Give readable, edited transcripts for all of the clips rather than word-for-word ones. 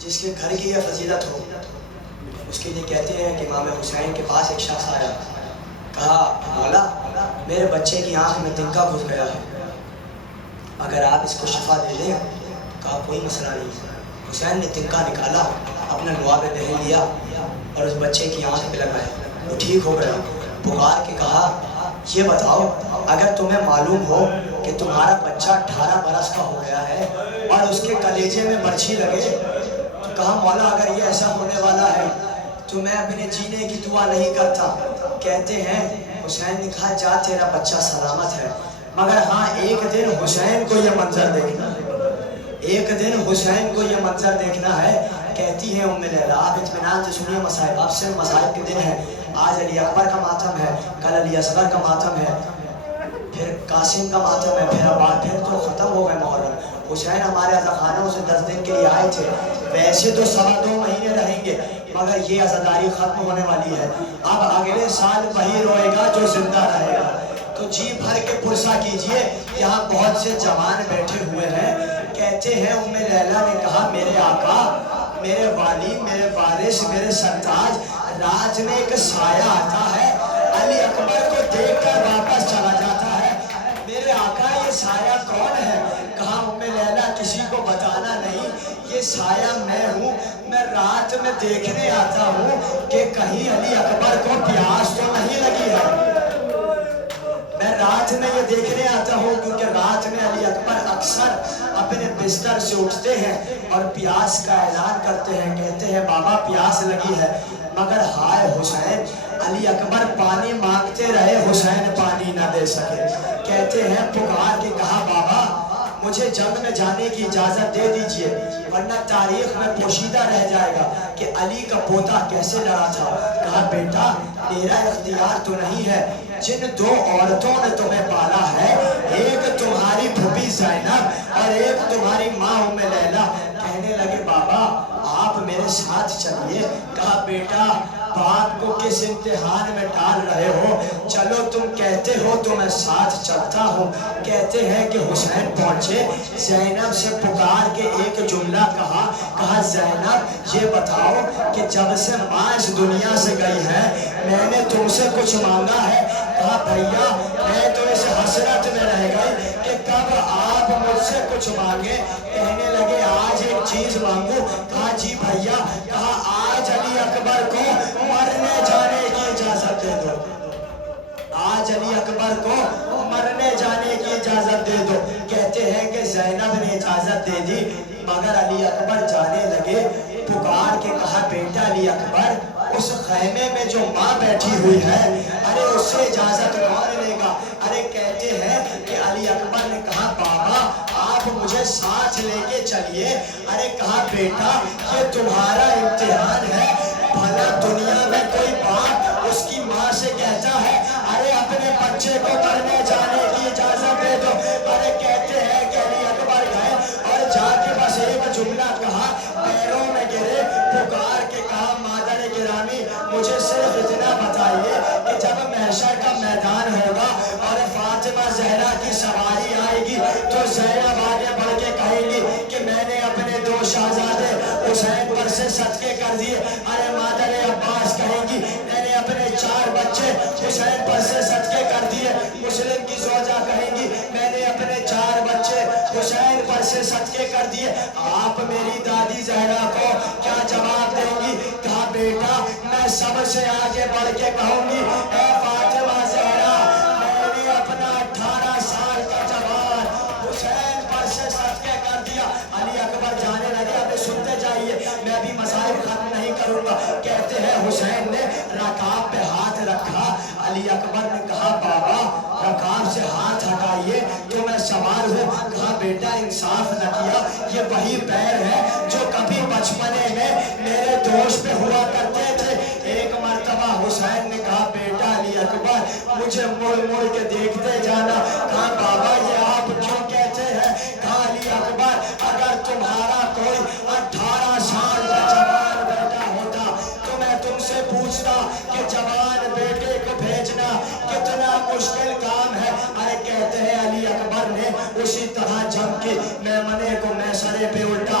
جس کے گھر کی یہ فضیلت ہو اس کے لیے کہتے ہیں کہ امام حسین کے پاس ایک شخص آیا، کہا مولا میرے بچے کی آنکھ میں تنکا گھس گیا ہے، اگر آپ اس کو شفا دے دیں۔ کہا کوئی مسئلہ نہیں۔ حسین نے تنکا نکالا، اپنا لعاب دہن لیا اور اس بچے کی آنکھ پہ لگایا، وہ ٹھیک ہو گیا۔ پکار کے کہا یہ بتاؤ اگر تمہیں معلوم ہو کہ تمہارا بچہ 18 برس کا ہو گیا ہے اور اس کے کلیجے میں برچھی لگے، تو کہا مولا اگر یہ ایسا ہونے والا ہے تو میں اپنے جینے کی دعا نہیں کرتا۔ کہتے ہیں حسین نے کہا جا تیرا بچہ سلامت ہے، مگر ہاں ایک دن حسین کو یہ منظر دیکھنا ہے، ایک دن حسین کو یہ منظر دیکھنا ہے۔ کہتی ہیں ام لیلا آپ اطمینان سے سنیے مصائب، اب سے مصائب کے دن ہیں، آج علی اکبر کا ماتم ہے، کل علی اصغر کا ماتم ہے، پھر قاسم کا ماتم ہے، پھر عباس، پھر تو ختم ہو گئے محرم۔ حسین ہمارے عزاخانوں سے 10 دن کے لیے آئے تھے، ویسے تو 2.25 مہینے رہیں گے مگر یہ عزاداری ختم ہونے والی ہے، اب اگلے سال وہی روئے گا جو زندہ رہے گا۔ تو جی بھر کے پرسہ کیجئے، یہاں بہت سے جوان بیٹھے ہوئے ہیں۔ کہتے ہیں ام لیلا نے کہا میرے آقا، میرے والی، میرے وارث، میرے سرتاج، رات میں ایک سایہ آتا ہے، علی اکبر کو دیکھ کر واپس چلا جاتا ہے، میرے آقا یہ سایہ کون ہے؟ کہا ام لیلا کسی کو بتانا نہیں، یہ سایہ میں ہوں، میں رات میں دیکھنے آتا ہوں کہ کہیں علی اکبر کو پیاس تو نہیں لگی ہے۔ میں رات میں یہ دیکھنے آتا ہوں کیونکہ رات میں علی اکبر اکثر اپنے بستر سے اٹھتے ہیں اور پیاس کا اعلان کرتے ہیں، کہتے ہیں بابا پیاس لگی ہے، مگر ہائے حسین، علی اکبر پانی مانگتے رہے، حسین پانی نہ دے سکے۔ کہتے ہیں پکار کے کہا بابا مجھے جنگ میں جانے کی اجازت دے دیجئے ورنہ تاریخ میں پوشیدہ رہ جائے گا کہ علی کا پوتا کیسے لڑا تھا۔ کہا بیٹا میرا اختیار تو نہیں ہے، جن 2 عورتوں نے تمہیں پالا ہے، ایک تمہاری پھوپھی زینب اور ایک تمہاری ماں ام لیلا۔ کہنے لگے بابا آپ میرے ساتھ چلیے۔ کہا بیٹا باپ کو کس امتحان میں ڈال رہے ہو، چلو تم کہتے ہو تو میں ساتھ چلتا ہوں۔ کہتے ہیں کہ حسین پہنچے، زینب سے پکار کے ایک جملہ کہا زینب یہ بتاؤ کہ جب سے ماں اس دنیا سے گئی ہے میں نے تم سے کچھ مانگا ہے؟ کہا بھیا میں تو اس حسرت میں رہ گئی کہ کب آپ مجھ سے کچھ مانگے۔ کہنے لگے آج ایک چیز مانگو۔ کہا جی بھیا۔ کہا آج علی اکبر کو مرنے جانے کی اجازت دے دو، آج علی اکبر کو مرنے جانے کی اجازت دے دو۔ کہتے ہیں کہ زینب نے اجازت دے دی مگر علی اکبر جانے لگے، پکار کے کہا بیٹا علی اکبر اس خیمے میں جو ماں بیٹھی ہوئی ہے ارے اس سے اجازت کون لے گا؟ ارے کہتے ہیں کہ علی اکبر نے کہا بابا آپ مجھے ساتھ لے کے چلیے۔ ارے کہا بیٹا یہ تمہارا امتحان ہے، بھلا دنیا میں کوئی باپ اس کی ماں سے کہتا ہے ارے اپنے بچے کو مرنے جانے کی اجازت دے دو؟ ارے کہتے ہیں کہ علی اکبر گئے اور جا کے بس ایک جملہ کہا، پیروں میں گرے، پکار کے کہا مادر گرامی مجھے صرف اتنا بتائیے کہ جب محشر کا میدان ہوگا اور فاطمہ زہرا کی سواری آئے گی تو زینب آگے بڑھ کے کہیں گی کہ میں نے اپنے 2 شہزادے حسین پر سے صدقے کر دیے۔ ارے مادر عباس کہیں گی میں نے اپنے 4 بچے حسین پر سے صدقے کر دیے۔ مسلم کی زوجہ کہیں گی میں نے اپنے 4 بچے حسین پر سے صدقے کر دیے۔ آپ میری دادی زہرا کو کیا جواب دیں گی؟ کہا بیٹا میں سب سے آگے بڑھ کے کہوں گی اے فاطمہ زہرا میں نے اپنا 18 سال کا جوان حسین پر سے صدقے کر دیا۔ علی اکبر جانے لگے، ابھی سنتے جائیے میں ابھی مسائل ختم نہیں کروں گا۔ کہتے ہیں حسین نے رکاب پہ ہاتھ رکھا، علی اکبر نے کہا بابا رکاب سے ہاتھ ہٹائیے تو میں سوار ہوں۔ کہا بیٹا انصاف نہ کیا، یہ وہی پیر ہے جو کبھی بچپنے میں میرے دوست پہ ہوا کرتے تھے۔ ایک مرتبہ حسین نے کہا بیٹا علی اکبر مجھے مڑ مڑ کے دیکھتے جانا۔ کہا بابا یہ آپ کیوں کہتے ہیں؟ کہا علی اکبر اگر تمہارا کوئی 18 سال کا جوان بیٹا ہوتا تو میں تم سے پوچھتا کہ جوان بیٹے کو بھیجنا کتنا مشکل کام ہے۔ ارے کہتے ہیں علی اکبر نے اسی طرح جم کے میمنے کو میسرے پہ الٹا،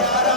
11